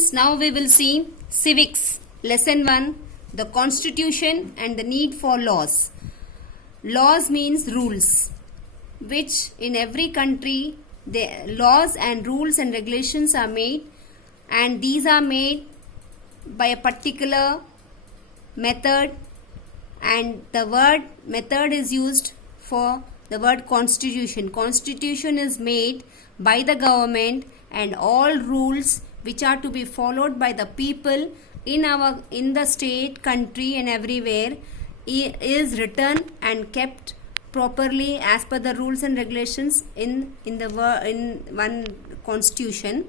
students, now we will see civics. Lesson 1, the constitution and the need for laws. Laws means rules, which in every country the laws and rules and regulations are made, and these are made by a particular method, and the word method is used for the word constitution. Constitution is made by the government, and all rules which are to be followed by the people in the state, country and everywhere is written and kept properly as per the rules and regulations in one constitution.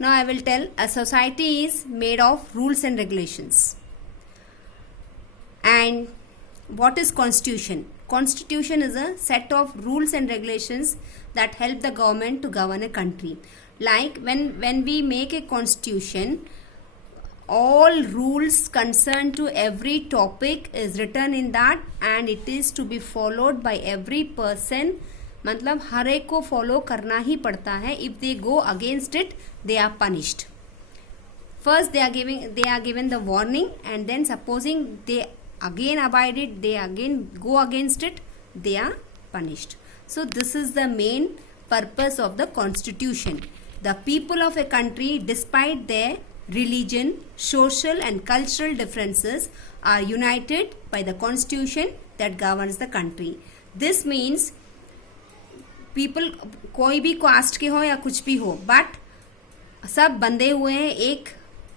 Now I will tell, a society is made of rules and regulations. And what is constitution? Constitution is a set of rules and regulations that help the government to govern a country. Like when we make a constitution, all rules concerned to every topic is written in that, and it is to be followed by every person. मतलब हर एक को follow करना ही पड़ता है. If they go against it, they are punished. First they are given the warning, and then supposing they again abide it, they again go against it, they are punished. So this is the main purpose of the constitution. The people of a country, despite their religion, social and cultural differences, are united by the constitution that governs the country. This means people, कोई भी cast के हो या कुछ भी हो, but सब बंधे हुए हैं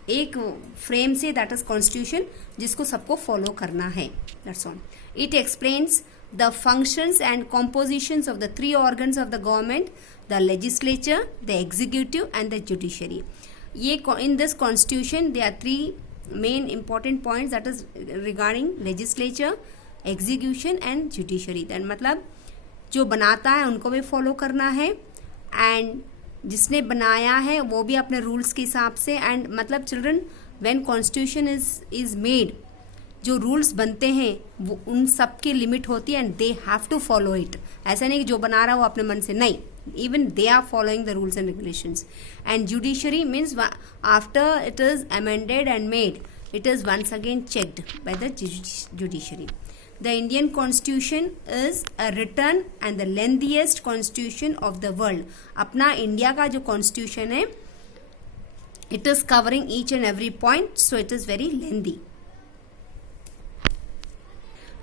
एक फ्रेम से, दैट इज कॉन्स्टिट्यूशन, जिसको सबको फॉलो करना है. That's all. It explains the functions and compositions of the 3 organs of the government, the legislature, the executive and the judiciary. ये in this constitution they are 3 main important points, that is regarding legislature, execution and judiciary. That मतलब जो बनाता है उनको भी follow करना है, and जिसने बनाया है वो भी अपने रूल्स के हिसाब से. एंड मतलब children, when constitution is made, जो रूल्स बनते हैं वो उन सब की लिमिट होती है, and they have to follow it. ऐसा नहीं कि जो बना रहा है वो अपने मन से, नहीं, even they are following the rules and regulations. And judiciary means after it is amended and made, it is once again checked by the judiciary. The Indian constitution is a written and the lengthiest constitution of the world. अपना India का जो constitution है, it is covering each and every point, so it is very lengthy.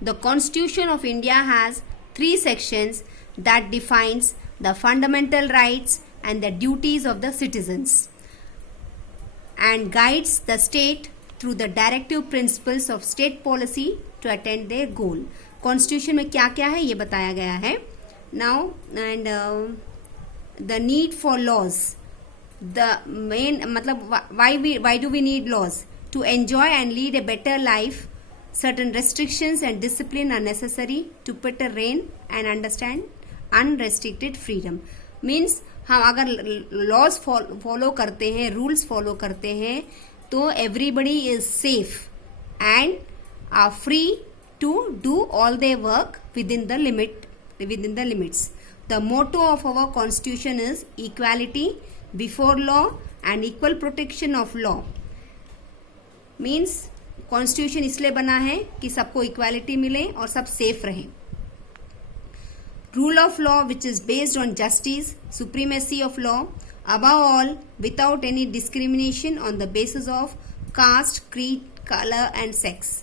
The constitution of India has 3 sections that defines the fundamental rights and the duties of the citizens, and guides the state through the directive principles of state policy to attain their goal. Constitution में क्या क्या है ये बताया गया है. Now and the need for laws. The main मतलब why do we need laws? To enjoy and lead a better life. Certain restrictions and discipline are necessary to put a rein and understand unrestricted freedom. Means हम अगर laws follow करते हैं, rules follow करते हैं, तो everybody is safe and are free to do all their work within the limits. The motto of our constitution is equality before law and equal protection of law. Means constitution इसलिए बना है कि सबको equality मिले और सब safe रहें. Rule of law, which is based on justice, supremacy of law, above all, without any discrimination on the basis of caste, creed, color and sex.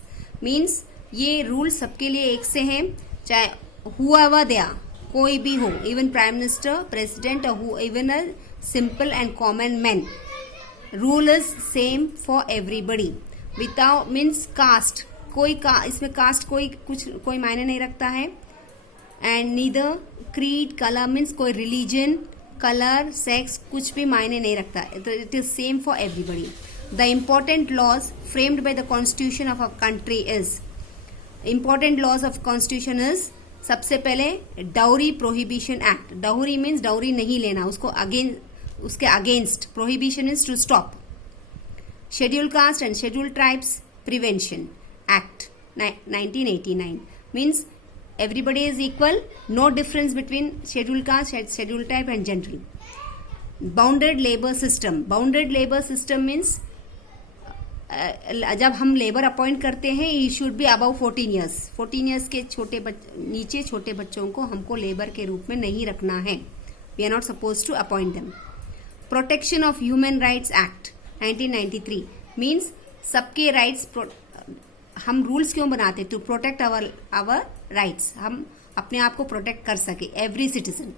Means ये रूल सबके लिए एक से हैं, चाहे whoever they are, कोई भी हो, even prime minister, president or who, even a simple and common man. Rule is same for everybody. Without means caste, इसमें caste कोई मायने नहीं रखता है. And neither creed, colour means कोई रिलीजन, कलर, सेक्स कुछ भी मायने नहीं रखता. It is same for everybody. The important laws framed by the constitution of a country is, important laws of constitution is, सबसे पहले dowry prohibition act. Dowry means dowry नहीं लेना, उसके against. Prohibition is to stop. Schedule caste and schedule tribes prevention act 1989 means everybody is equal, no difference between scheduled caste, scheduled type and general. Bounded labour system. Bounded labour system means जब हम labour appoint करते हैं he should be above 14 years. 14 years के नीचे छोटे बच्चों को हमको लेबर के रूप में नहीं रखना है. We are not suppose to appoint them. Protection of human rights act 1993 means सबके राइट्स. हम रूल्स क्यों बनाते? To protect our rights. हम अपने आप को प्रोटेक्ट कर सके, every citizen.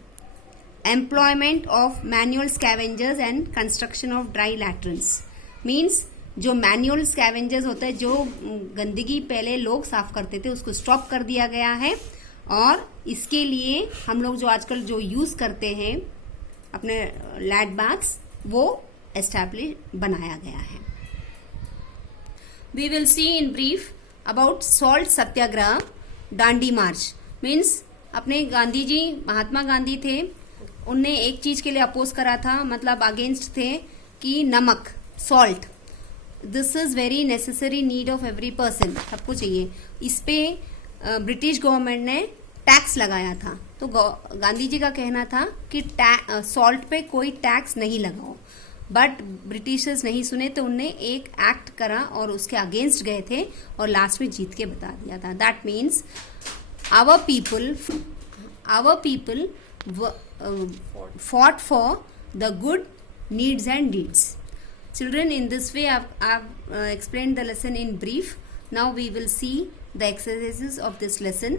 Employment of manual scavengers and construction of dry latrines means जो मैनुअल स्कैवेंजर्स होते हैं, जो गंदगी पहले लोग साफ करते थे, उसको स्टॉप कर दिया गया है. और इसके लिए हम लोग जो आजकल जो यूज करते हैं अपने लैड बैग्स, वो एस्टैब्लिश बनाया गया है. We will see in brief about salt satyagraha. Dandi march means अपने गांधी जी, महात्मा गांधी थे, उनने एक चीज के लिए अपोज करा था, मतलब अगेंस्ट थे कि नमक, salt, this is very necessary need of every person, सबको चाहिए. इस पे ब्रिटिश गवर्नमेंट ने टैक्स लगाया था. तो गांधी जी का कहना था कि सॉल्ट पे कोई टैक्स नहीं लगाओ. बट ब्रिटिशर्स नहीं सुने, तो उनने एक एक्ट करा और उसके अगेंस्ट गए थे और लास्ट में जीत के बता दिया था. That means our people fought for the good needs and deeds. Children, in this way I've explained the lesson in brief. Now we will see the exercises of this lesson.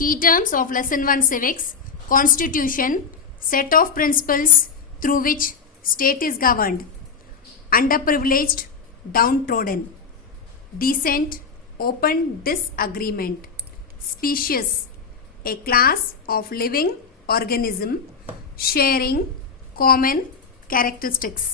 Key terms of lesson 1 civics: constitution, set of principles through which state is governed; underprivileged, downtrodden; decent, open disagreement; species, a class of living organism sharing common characteristics.